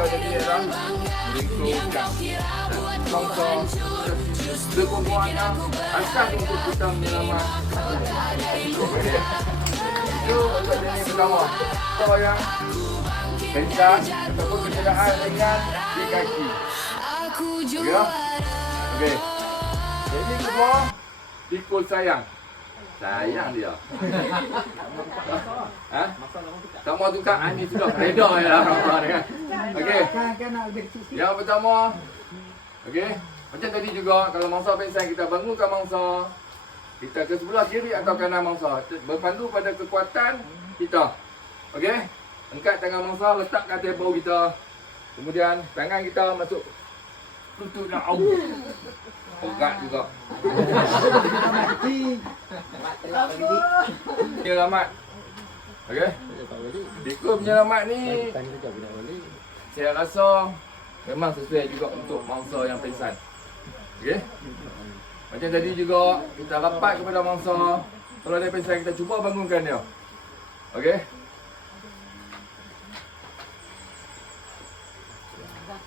kita jadi ialah meringkukkan mangsa sekumpulannya asal untuk kita menyelamat. Itu untuk jenis pertama. So yang kencang ataupun kecederaan ringan di kaki. Okey tak? Okey. Jadi kedua, pikul sayang. Sayang dia. Ha? Sama tukar Ani sudah reda ya. Okey. Yang pertama, okey. Macam tadi juga kalau mangsa pingsan kita bangunkan mangsa, kita ke sebelah kiri atau kanan mangsa, berpandu pada kekuatan kita. Okey. Angkat tangan mangsa, letak ke atas bahu kita. Kemudian tangan kita masuk lutut nak au. Pegat juga. Penyelamat. Okey. Pikul penyelamat ni saya rasa memang sesuai juga untuk mangsa yang pingsan. Okey. Macam tadi juga kita rapat kepada mangsa, kalau dia pingsan kita cuba bangunkan dia. Okey.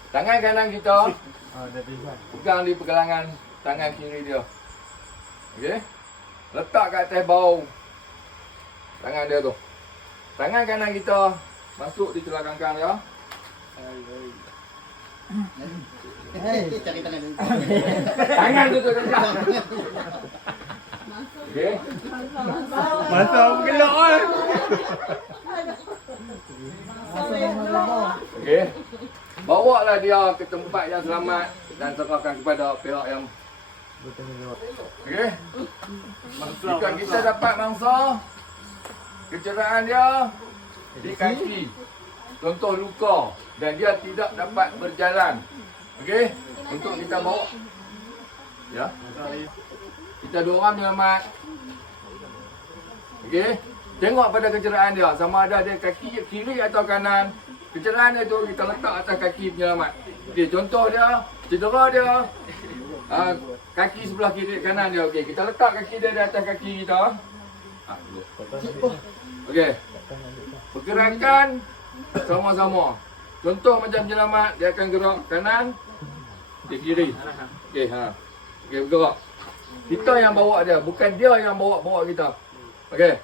Tangan kanan kita pegang di pergelangan tangan kiri dia. Okey. Letak kat atas bahu tangan dia tu. Tangan kanan kita masuk di celah kangkang dia. Cari tangan dulu. Tangan tu kencang. Okey. Masa gelak oi. Okey. Bawalah dia ke tempat yang selamat dan serahkan kepada pihak yang bertanggungjawab. Okey. Jika kita dapat mangsa, kecederaan dia di kaki, contoh luka, dan dia tidak dapat berjalan. Okey, untuk kita bawa, ya, kita dorang menyelamat. Okey, tengok pada kecederaan dia, sama ada dia kaki kiri atau kanan. Kecederaan dia tu kita letak atas kaki penyelamat. Okey, contoh dia, cedera dia, kaki sebelah kiri kanan dia. Okey, kita letak kaki dia di atas kaki kita. Okey, pergerakan sama-sama. Contoh macam penyelamat, dia akan gerak kanan, ke kiri. Okey, Okey, bergerak. Kita yang bawa dia, bukan dia yang bawa kita. Okey.